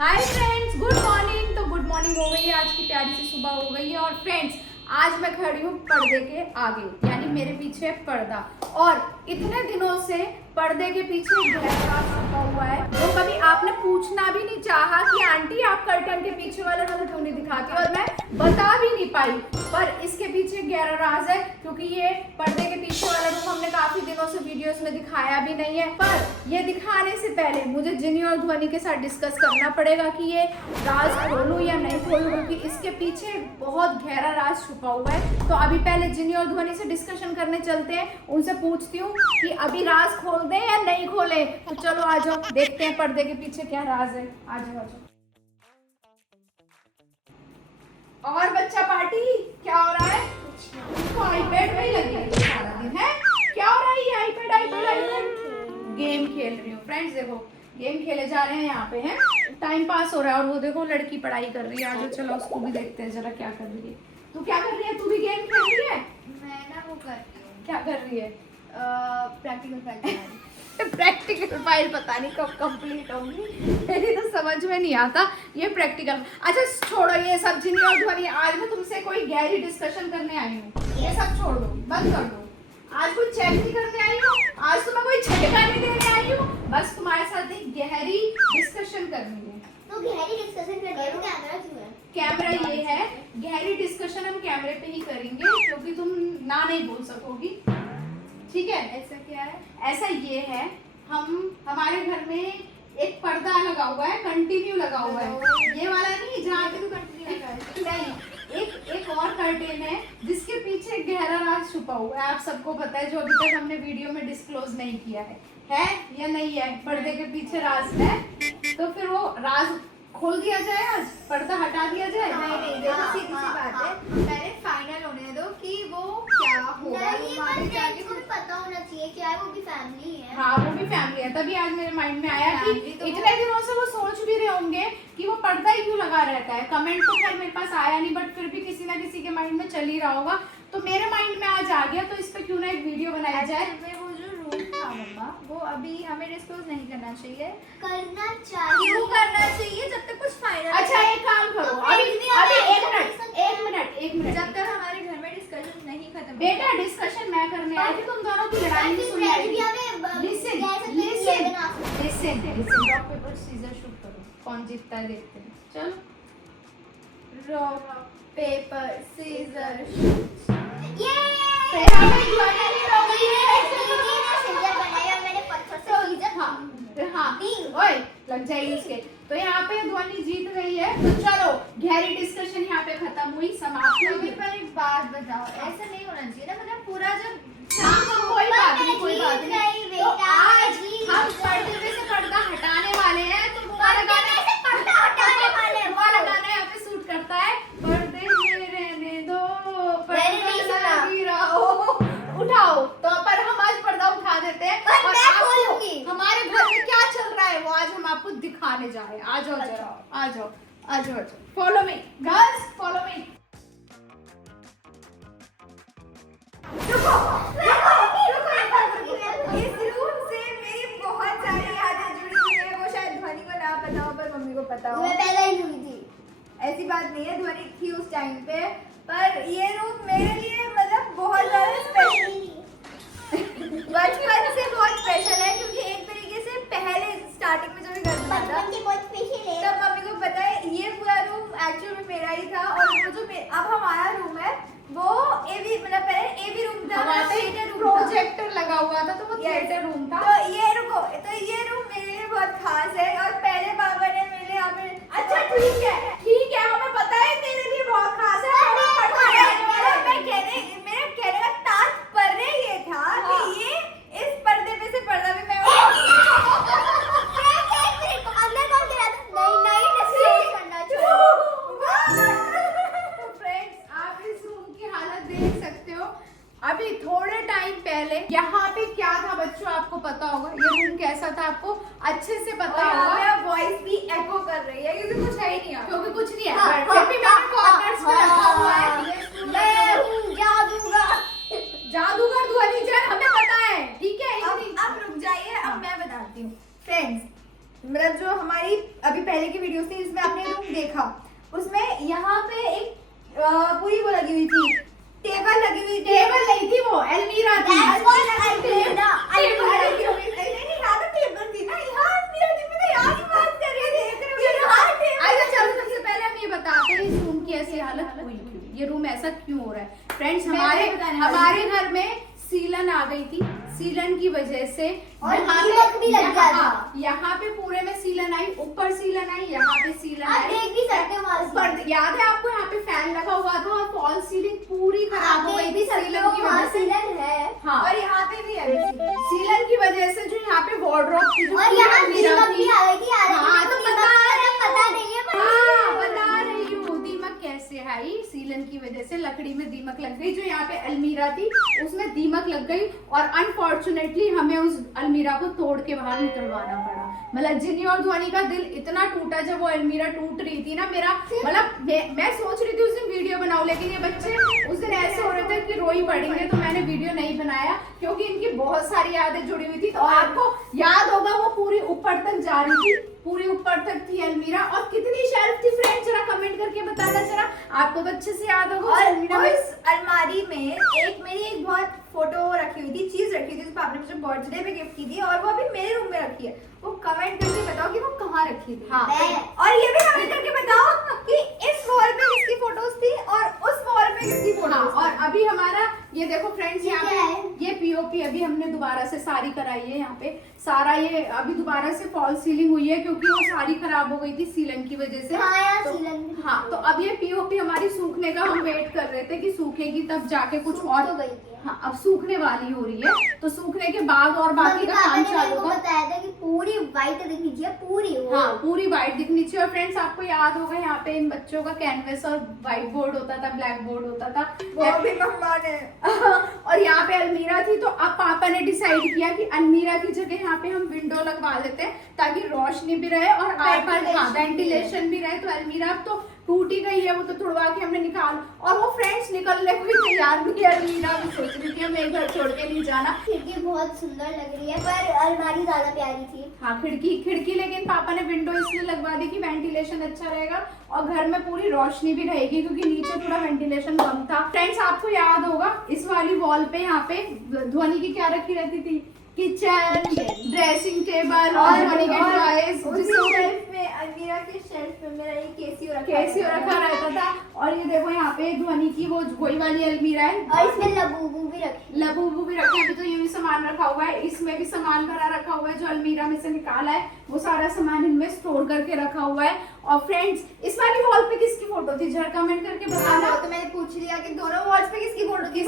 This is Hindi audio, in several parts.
Hi friends, good morning. तो गुड मॉर्निंग हो गई है, आज की प्यारी सी सुबह हो गई है। और फ्रेंड्स, आज मैं खड़ी हूँ पर्दे के आगे, यानी मेरे पीछे पर्दा। और इतने दिनों से पर्दे के पीछे गहरा छुपा हुआ है, जो कभी आपने पूछना भी नहीं चाहा कि आंटी आप कर्टन के पीछे वाला रंग क्यों नहीं दिखाती, और मैं बता भी नहीं पाई। पर इसके पीछे गहरा राज है, क्योंकि ये पर्दे के पीछे वाला रूम हमने काफी दिनों से वीडियोस में दिखाया भी नहीं है। पर ये दिखाने से पहले मुझे जिनी और ध्वनि के साथ डिस्कस करना पड़ेगा कि ये राज खोलूं या नहीं खोलूं, क्योंकि इसके पीछे बहुत गहरा राज छुपा हुआ है। तो अभी पहले जिनी और ध्वनि से डिस्कशन करने चलते हैं, उनसे पूछती हूँ कि अभी राज खोल दें या नहीं खोले। तो चलो आ जाओ, देखते हैं पर्दे के पीछे क्या राज है। आ जाओ आ जाओ। और बच्चा पार्टी क्या हो रहा है? तो आईपैड में ही लगी है सारा दिन, है क्या हो रहा है? ये आईपैड आईपैड आईपैड गेम खेल रही हूँ। फ्रेंड्स देखो, गेम खेले जा रहे हैं यहाँ पे, हैं टाइम पास हो रहा है। और वो देखो लड़की पढ़ाई कर रही है। आज चलो उसको भी देखते हैं जरा क्या कर रही है। तू क्या कर रही है? तू भी गेम खेल रही है? मैं ना वो कर रही हूँ, क्या कर रही है? Practical file. प्रैक्टिकल फाइल पता नहीं कब कंप्लीट होगी, मेरी तो समझ में नहीं आता ये प्रैक्टिकल। अच्छा छोड़ो ये सब जिनी और ध्वनि, आज मैं तुमसे कोई गहरी डिस्कशन करने आई हूँ। ये सब छोड़ दो, बंद कर दो। आज कोई चेक नहीं करने आई हूँ, आज तो मैं कोई झटका नहीं देने आई हूँ। बस तुम्हारे साथ एक गहरी डिस्कशन करनी है। तो गहरी डिस्कशन करनी है तो कैमरा क्यों है? कैमरा ये है, गहरी डिस्कशन हम कैमरे पे ही करेंगे, क्योंकि तुम ना नहीं बोल सकोगी। ठीक है? ऐसा क्या है? ऐसा ये है, हमारे घर में एक पर्दा लगा हुआ है, कंटिन्यू लगा हुआ है। ये वाला नहीं जहाँ पे तो कंटिन्यू लगा है। नहीं, एक और कर्टेन है जिसके पीछे गहरा राज छुपा हुआ है। आप सबको पता है, जो अभी तक हमने वीडियो में डिस्क्लोज नहीं किया है या नहीं है? पर्दे के पीछे राज है। तो फिर वो राज खोल दिया जाए, आज पर्दा हटा दिया जाए। नहीं देखो, सीधी सी बात है, पहले फाइनल होने दो कि वो क्या होगा। तुम्हें पता होना चाहिए क्या है, वो भी फैमिली है। हाँ वो भी फैमिली है, तभी आज मेरे माइंड में आया कि तो इतने दिनों से वो सोच भी रहे होंगे कि वो पर्दा ही क्यों लगा रहता है। कमेंट तो खैर मेरे पास आया नहीं, बट फिर भी किसी ना किसी के माइंड में चल ही रहा होगा। तो मेरे माइंड में आज आ गया, तो इस पे क्यों ना एक वीडियो बनाया जाए। वो जो रूम था मम्मा, वो अभी हमें डिस्क्लोज नहीं करना चाहिए। करना चाहिए। क्यों करना चाहिए? जब तक कुछ फाइनल। अच्छा एक काम करो, तो अभी एक मिनट जब तक हमारे घर में डिस्कशन नहीं खत्म। बेटा डिस्कशन मैं करने आई थी, तुम दोनों की लड़ाई नहीं सुनने आई थी। Listen rock paper scissor shoot करो, कौन जीतता है देखते हैं। चलो रॉक पेपर सीजर। फिर हमें ज्वेलरी हो गई है। हाँ ओए लग जाएगी उसके। तो यहाँ पे ध्वनि जीत गई है। तो चलो गहरी डिस्कशन यहाँ पे खत्म हुई, समाप्त तो हुई। पर एक बात बताओ, ऐसा नहीं होना चाहिए ना, मतलब पूरा जब कोई बात नहीं, कोई बात नहीं। तो आज हम पर्दे में से पर्दा हटाने वाले हैं। तो हमारा गाना यहाँ पे सूट करता है, पर्दे में रहने दो, पर्दा गिरा हो। उठाओ तो, पर हम आज पर्दा उठा देते हैं और आपको हमारे घर में क्या चल रहा है वो आज हम आपको दिखाने जा रहे हैं। आ जाओ जरा, आ जाओ आ जाओ, follow me girls, follow me. इस रूम से मेरी बहुत सारी यादें जुड़ी हुई है। वो शायद ध्वनि को ना पता हो, पर मम्मी को पता हो। मैं पहले ही जुड़ी थी। ऐसी बात नहीं है, ध्वनि थी उस टाइम पे। पर ये रूम मेरे लिए मतलब बहुत ज्यादा स्पेशल, बचपन से बहुत स्पेशल है। क्योंकि एक तरीके से पहले स्टार्टिंग में जब घर में था, बहुत स्पेशल है। तब मम्मी को पता है ये पूरा रूम एक्चुअली में मेरा ही था। और वो जो अब हमारा रूम है वो एवी, मतलब पहले एवी रूम था, थिएटर रूम था। प्रोजेक्टर लगा हुआ था, तो वो थिएटर रूम था। तो ये रूम मेरे लिए बहुत खास है। और पहले बाबा ने मेरे यहाँ पे, अच्छा ठीक है, हमें पता है तेरे लिए बहुत खास है। मेरे कहने का तात्पर्य ये था कि ये इस पर्दे पे से पर्दा भी मैं फ्रेंड्स, आप इस रूम की हालत देख सकते हो। अभी थोड़े टाइम पहले यहाँ पे क्या था बच्चों, आपको पता होगा ये रूम कैसा था, आपको अच्छे से पता होगा। वॉइस भी एको कर रही है क्योंकि कुछ है ही नहीं यहाँ। क्योंकि कुछ नहीं है, फिर भी मैंने कॉर्नर्स पे रखा हुआ है। जादूगर ध्वनि जान, हमें पता है, ठीक है। अब रुक जाइए, अब मैं बताती हूँ फ्रेंड्स। मतलब जो हमारी अभी पहले की वीडियोस फोटोज थी जिसमें आपने रूम देखा, उसमें यहाँ पे एक पूरी वो लगी हुई थी, टेबल लगी हुई थी। टेबल नहीं थी, वो अलमीरा थी। That's what I did ना, अलमीरा लगी हुई थी। नहीं, यहाँ तो टेबल थी ना, यहाँ अलमीरा थी। मैं तो यहाँ की बात कर रही थी। यहाँ टेबल। अच्छा चलो, सबसे पहले हम ये बताते हैं इस रूम की ऐसी हालत हुई क्यों, ये रूम ऐसा क्यों हो रहा है। फ्रेंड्स, हमारे घर में सीलन आ गई थी, सीलन की वजह से और दीमक भी लग गया था। यहाँ पे पूरे में सीलन आई, ऊपर सीलन आई, यहाँ पे सीलन आप आई। देख भी सकते हो वहाँ से। ऊपर याद है आपको, यहाँ पे फैन लगा हुआ था और फॉल सीलिंग पूरी खराब आप हो गई देख थी भी सकते सीलन हो की वहाँ वजह से। सीलन है। हाँ, और यहाँ पे भी है। सीलन की वजह से जो यहाँ पे वार्डरोब थी, जो और पूरी यहाँ अलमीरा दीमक थी। भी आ गई थी। हाँ, तो पता नहीं है पर हाँ, बता रही हूँ दीमक कैसे आई। सीलन की वजह से लकड़ी में दीमक लग गई, जो यहाँ पे अलमीरा थी उसमें दीमक लग गई और अनफॉर्चुनेटली हमें उस अलमीरा को तोड़ के बाहर निकलवाना पड़ा। मतलब जिनी और ध्वनि का दिल इतना टूटा जब वो अलमीरा टूट रही थी ना। मेरा मतलब मैं सोच रही थी उस दिन वीडियो बनाऊं, लेकिन ये बच्चे उस दिन ऐसे हो रहे थे कि रोई पड़ेंगे, तो मैंने वीडियो नहीं बनाया क्योंकि इनकी बहुत सारी यादें जुड़ी हुई थी। तो आपको याद होगा वो पूरी ऊपर तक जा रही थी, पूरी ऊपर तक थी अलमीरा। और कितनी शेल्फ थी फ्रेंड्स, जरा कमेंट करके बताना जरा, आपको तो अच्छे से याद होगा। और उस अलमारी में एक मेरी एक बहुत फोटो रखी हुई थी, चीज रखी हुई थी, जो पापा ने मुझे बर्थडे पे गिफ्ट की थी और वो अभी मेरे रूम में रखी है। वो कमेंट करके बताओ कि वो कहाँ रखी थी। हाँ, और ये भी कमेंट करके बताओ कि इस वॉल पे किसकी फोटोज थी और उस वॉल पे किसकी हाँ, फोटोज थी। और अभी हमारा ये देखो फ्रेंड्स, ये यहाँ क्या है? पे ये पीओपी अभी हमने दोबारा से सारी कराई है। यहाँ पे सारा ये अभी दोबारा से फॉल सीलिंग हुई है क्योंकि वो सारी खराब हो गई थी सीलन की वजह से। हाँ यार, तो, सीलन भी। हाँ, तो अब ये पीओपी हमारी सूखने का हम वेट कर रहे थे कि सूखेगी तब जाके कुछ सूख और। तो गई थी। हाँ, अब सूखने वाली हो रही है, तो सूखने के बाद और बाकी मम्मी का पापा काम ने मेरे चालू को होगा। बताया था कि पूरी व्हाइट दिखनी चाहिए, पूरी वो। हाँ, पूरी व्हाइट दिखनी चाहिए। और फ्रेंड्स, आपको याद होगा यहाँ पे इन बच्चों का कैनवस और व्हाइट बोर्ड होता था, ब्लैक बोर्ड होता था। वो भी मम्मा ने। और यहाँ पे अलमीरा थी, तो अब पापा ने डिसाइड किया कि अलमीरा की जगह यहाँ पे हम विंडो लगवा देते हैं ताकि रोशनी भी रहे और वेंटिलेशन भी रहे। तो अलमीरा अब तो टूट ही गई है, वो तो तुड़वा के हमने निकाल। और वो फ्रेंड्स निकलने को भी तैयार नहीं है। अलमीरा भी सोच रही थी हमें घर छोड़ के नहीं जाना। खिड़की बहुत सुंदर लग रही है पर अलमारी ज्यादा प्यारी थी। हाँ, खिड़की लेकिन पापा ने विंडो इसलिए लगवा दी कि वेंटिलेशन अच्छा रहेगा और घर में पूरी रोशनी भी रहेगी क्योंकि नीचे थोड़ा वेंटिलेशन कम था। फ्रेंड्स, आपको याद होगा इस वाली वॉल पे यहाँ पे ध्वनि की क्या रखी रहती थी, किचन, ड्रेसिंग टेबल और ध्वनि के टॉयज। शेल्फ में, अलमीरा के शेल्फ में मेरा ये केसियो रखा रहता था। और ये देखो यहाँ पे ध्वनि की वो वही वाली अलमीरा है और इसमें लबूबू भी रखी। लबूबू भी रखे हैं। अभी तो ये भी सामान रखा हुआ है, इसमें भी सामान भरा रखा हुआ है। जो अलमीरा में से निकाला है वो सारा सामान इनमें स्टोर करके रखा हुआ है। और फ्रेंड्स, इस वाली वॉल पे किसकी फोटो थी जरा कमेंट करके बताना। तो मैंने पूछ लिया कि दोनों वॉल्स पे किसकी फोटो थी,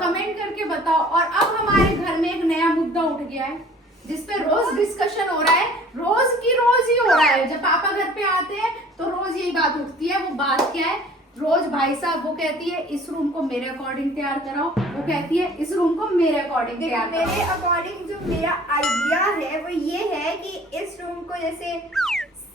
कमेंट करके बताओ। और अब हमारे घर में एक नया मुद्दा उठ गया है जिसपे रोज डिस्कशन हो रहा है, रोज ही हो रहा है। जब पापा घर पे आते हैं तो रोज यही बात उठती है। वो बात क्या है? रोज भाई साहब वो कहती है इस रूम को मेरे अकॉर्डिंग तैयार कराओ, वो कहती है इस रूम को मेरे अकॉर्डिंग तैयार कराओ। मेरे अकॉर्डिंग जो मेरा आइडिया है वो ये है कि इस रूम को, जैसे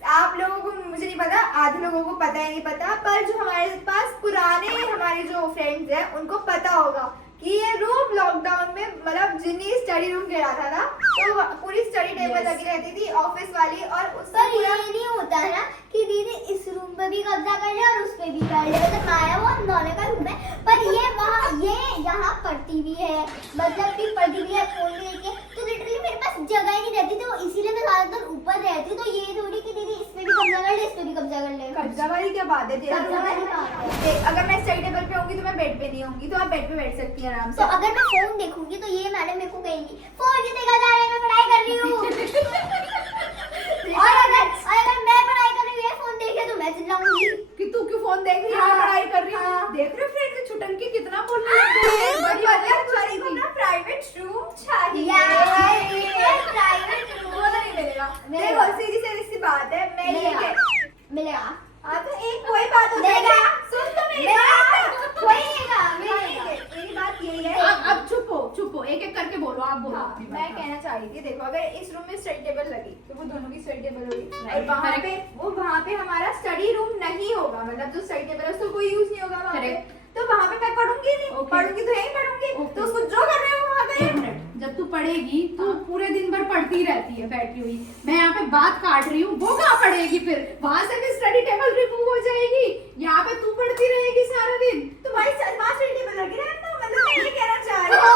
आप लोगों को मुझे नहीं पता, आधे लोगों को पता है नहीं पता, पर जो हमारे पास पुराने हमारे जो फ्रेंड्स हैं उनको पता होगा कि ये रूम लॉकडाउन में, मतलब जिन्नी स्टडी रूम कह रहा था ना, तो पूरी स्टडी टेबल लगी रहती थी ऑफिस वाली। और उस पर ये नहीं होता है ना कि दीदी इस रूम पे भी कब्जा कर ले और उस पे भी कर ले। मतलब माया वो नौने का रूम है, पर ये वहाँ ये यहाँ पढ़ती भी है, मतलब कि पढ़ती भी है फोन लेके, तो लिटरली मेरे पास जगह ही नहीं रहती, तो इसीलिए मैं ज्यादातर ऊपर रहती हूँ। तो ये थोड़ी कि दीदी इस पे भी कब्जा कर ले, इस पे भी कब्जा कर ले। कब्जा वाली क्या बात है? कब्जा वाली बात है। अगर मैं स्टडी टेबल पे होंगी तो मैं बेड पे नहीं होंगी, तो आप बेड पे बैठ सकती हैं आराम से। तो अगर मैं फोन देखूंगी तो ये मैडम मेरे को कहेंगी फोन की देखा जा रहा है, मैं पढ़ाई कर रही हूँ। और अगर मैं पढ़ाई कर रही हूँ ये फोन देखे तो मैं चिल्लाऊंगी कि तू क्यों फोन देख रही है, हाँ, पढ़ाई कर रही है। हाँ। देख रहे फ्रेंड्स, छुटंकी कितना बोल रही है। बड़ी हमारी को ना प्राइवेट रूम चाहिए। प्राइवेट वो तो नहीं मिलेगा। मिलेगा। देखो सीधी सी बात है, मैं ये मिलेगा। हाँ, तो एक कोई बात होती है, मिलेगा। सुन तो मेरी मिलेगा। बात। कोई मिलेगा, मिलेगा। मेरी बात यही है। अब चुप हो, एक एक करके बोलो, आप बोलो हाँ, अपनी मैं बात। कहना चाह रही थी, देखो अगर इस रूम में स्टडी टेबल लगी तो वो दोनों की स्टडी टेबल होगी, और Right, वहाँ correct. पे वहाँ पे हमारा स्टडी रूम नहीं होगा, मतलब जो स्टडी टेबल है उसको कोई यूज नहीं होगा वहाँ पे। Correct. तो वहाँ पे मैं पढ़ूंगी नहीं, Okay. पढ़ूंगी तो यहीं पढ़ूंगी, Okay. तो उसको जो करना है वो वहाँ एक पे। मिनट, जब तू पढ़ेगी तू पूरे दिन भर पढ़ती रहती है बैठी हुई, मैं यहाँ पे बात काट रही हूँ, वो कहाँ पढ़ेगी फिर? वहां से भी स्टडी टेबल रिमूव हो जाएगी, यहाँ पे तू पढ़ती रहेगी सारा दिन। तुम्हारी स्टडी टेबल रखी है ना, मतलब मैं ये कहना चाह रही हूँ।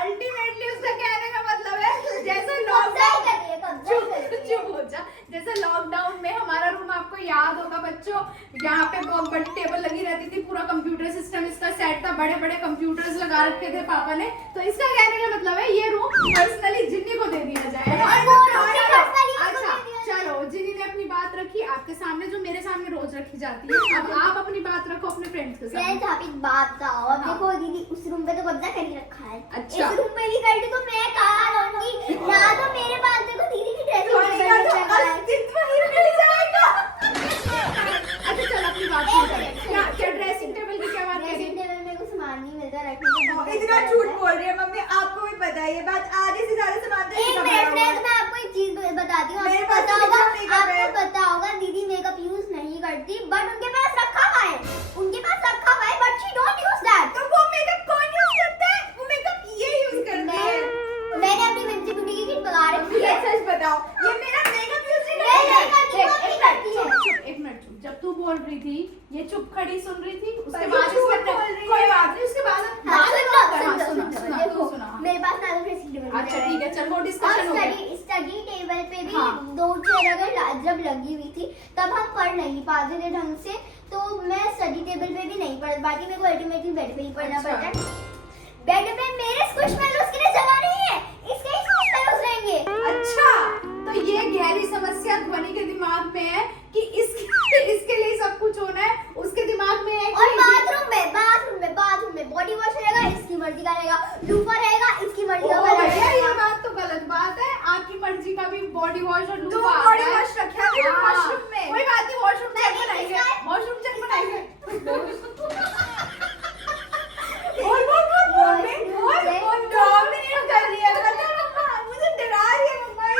अल्टीमेटली उसका कहने का मतलब है जैसे लॉकडाउन, चुप हो जा, जैसे लॉकडाउन में हमारा रूम आपको याद होगा बच्चों, यहाँ पे बहुत बड़ी टेबल लगी रहती थी, पूरा कंप्यूटर सिस्टम इसका सेट था, बड़े बड़े कंप्यूटर्स लगा रखे थे पापा ने। तो इसका कहने का मतलब है ये रूम पर्सनली जिन्नी को दे दिया जाए। अच्छा चलो, जिन्नी ने अपनी बात रखी आपके सामने, जो मेरे सामने रोज रखी जाती है, अब आप अपनी बात रखो अपने फ्रेंड्स के सामने। आप एक बात बताओ, अब देखो दीदी उस रूम पे तो कब्जा कर ही रखा है, अच्छा। इस रूम पे भी कर दी तो मैं कहाँ रहूंगी ना, तो मेरे पास देखो दीदी की अच्छा चल अपनी बात क्या ड्रेसिंग टेबल की क्या बात कह रही है? टेबल में कुछ सामान नहीं मिलता रखने को। इतना झूठ बोल रही है मम्मी, आपको भी पता है ये बात, आधे से ज्यादा सामान तो एक मिनट फ्रेंड्स, मैं आपको एक चीज बताती हूँ, मेरे आपको पास पता होगा, makeup है। आपको पता होगा दीदी मेकअप यूज नहीं करती, बट उनके पास रखा हुआ है, उनके पास रखा हुआ है, but she don't use that. तो वो मेकअप कौन यूज करता है? वो मेकअप ये यूज करती है। मैंने अपनी विंसी ब्यूटी की किट मंगा रखी ये है। सच बताओ, ये मेरा मेकअप यूज नहीं नहीं करती है। करती, वो नहीं करती है। एक मिनट चुप, जब तू बोल रही थी ये चुप खड़ी सुन रही थी, उसके पर बाद ये झूठ इसका बोल रही है। कोई बात नहीं, उसके बाद हाँ, सुना देखो, सुना। मेरे पास ना तो ड्रेसिंग टेबल अच्छा ठीक है, चल वो और डिस्कशन हो गया। स्टडी टेबल पे भी हाँ। 2 चेयर अगर जब लगी हुई थी तब हम पढ़ नहीं पाते थे ढंग से, तो मैं स्टडी टेबल पे भी नहीं पढ़ पाती, मेरे को अल्टीमेटली बेड पे ही पढ़ना अच्छा। पड़ता है। बेड पे मेरे स्क्विशमैलोस के लिए जगह नहीं है, इसके ही स्क्विशमैलोस रहेंगे। अच्छा, तो ये गहरी समस्या ध्वनि के दिमाग में है कि इसके लिए सब कुछ होना है, उसके दिमाग में है और बाथरूम में बॉडी वॉश रहेगा, इसकी मर्जी का रहेगा, लूफा रहेगा, इसकी मर्जी का भैया ये रहेगा। बात तो गलत बात है, आपकी मर्जी का भी बॉडी वॉश और तो लूफा बॉडी आता है। वॉश रखा है हाँ, वॉशरूम में। कोई बात नहीं, वॉशरूम चेक नहीं, बनाएंगे, इसका- वॉशरूम चेक बनाएंगे। डोमिनेट कर रही है, मतलब मम्मा मुझे डरा रही है मम्मा ये।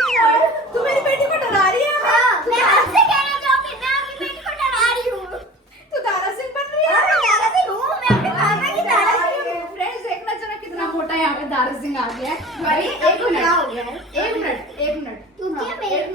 तू मेरी बेटी को डरा रही है? हाँ, मैं आपसे कहना चाहूंगी, मैं आपकी बेटी को डरा रही हूँ। तू दारा सिंह बन रही है? हाँ, मैं दारा सिंह हूँ, मैं अपने पापा की दारा सिंह हूँ। फ्रेंड्स देखना जरा कितना मोटा यहाँ पे दारा सिंह आ गया है। भाई, एक अब क्या हो मिनट, गया है? एक मिनट तू क्या हाँ, मेरे- एक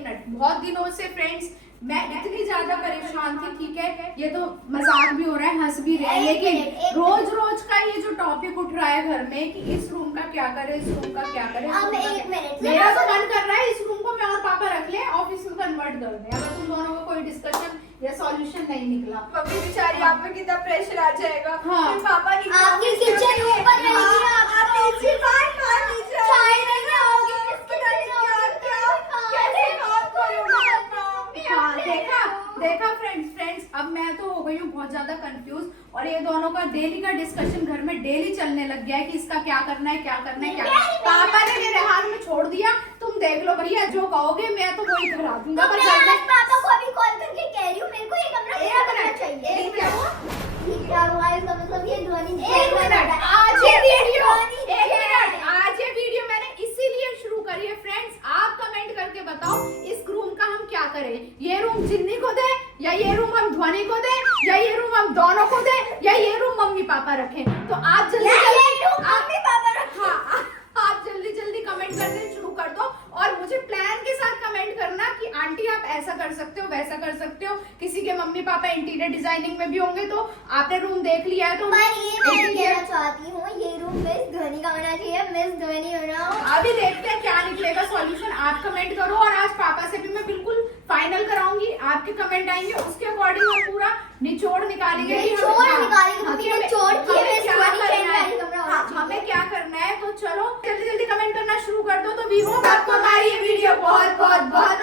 मिनट, बहुत दिनों से फ्रेंड्स मैं इतनी ज्यादा परेशान थी, ठीक है, ये तो मजाक भी हो रहा है, हंस भी रहे हैं, एक लेकिन मिनट। रोज रोज का ये जो टॉपिक उठ रहा है घर में कि इस रूम का क्या करें, इस रूम का क्या करें, इस अब रूम का एक क्या- मिनट, मेरा तो मन कर रहा है इस रूम को मैं और पापा रख ले, ऑफिस में कन्वर्ट कर दें, अगर तुम दोनों को कोई डिस्कशन या सॉल्यूशन नहीं निकला। मम्मी बेचारी, आप पे कितना प्रेशर आ जाएगा। हाँ। फिर पापा नीचे आपकी ऑफिस किचन में ऊपर रहेंगे। रहेगी, हाँ, आप नीचे बार नीचे चाय आओगे। नहीं आओगी, पता नहीं कैसे काम करूंगा मम्मी। हाँ, देखा फ्रेंड्स, अब मैं तो हो गई हूँ बहुत ज्यादा कंफ्यूज, और ये दोनों का डेली का डिस्कशन घर में डेली चलने लग गया है कि इसका क्या करना है, क्या करना है, क्या करना है। पापा ने मेरे हाथ में छोड़ दिया, तुम देख लो भैया, जो कहोगे मैं तो वही करा दूंगा। तो पर मैं घर आज में पापा को अभी कॉल करके कह रही हूँ, मेरे को ये कमरा पूरा करना चाहिए। एक मिनट, ये क्या हुआ, इसका मतलब ये ध्वनि एक मिनट, आज ये वीडियो मैंने इसीलिए शुरू करी है फ्रेंड्स, आप कमेंट करके बताओ इस रूम का हम क्या करें, ये रूम जिन्नी को दे, या ये रूम हम ध्वनि को दे, या ये रूम हम दोनों को दे, या ये रूम मम्मी पापा रखें। तो आप जल्दी मम्मी पापा हाँ, आप जल्दी जल्दी कमेंट करने शुरू कर दो, और मुझे प्लान के साथ कमेंट करना कि आंटी आप ऐसा कर सकते हो, वैसा कर सकते हो। किसी के मम्मी पापा इंटीरियर डिजाइनिंग में भी होंगे, तो आपने रूम देख लिया है तो पर ये मैं कहना चाहती हूँ, ये रूम मिस ध्वनि का होना चाहिए, मिस ध्वनि होना हो। अभी देखते हैं क्या निकलेगा सॉल्यूशन, आप कमेंट करो, और आज पापा से भी मैं बिल्कुल फाइनल कराऊंगी, आपके कमेंट आएंगे, उसके अकॉर्डिंग हम पूरा निचोड़ निकालेंगे कि निचोड़ हाँ, निकालेंगे, हाँ, मम्मी कि हमें- निचोड़ की हमें हमें क्या ध्वनि करना चेंज है, वाली कमरा होना हाँ, चाहिए। हमें क्या करना है, तो चलो जल्दी जल्दी कमेंट करना शुरू कर दो। तो वी होप आपको हमारी ये वीडियो बहुत बहुत बहुत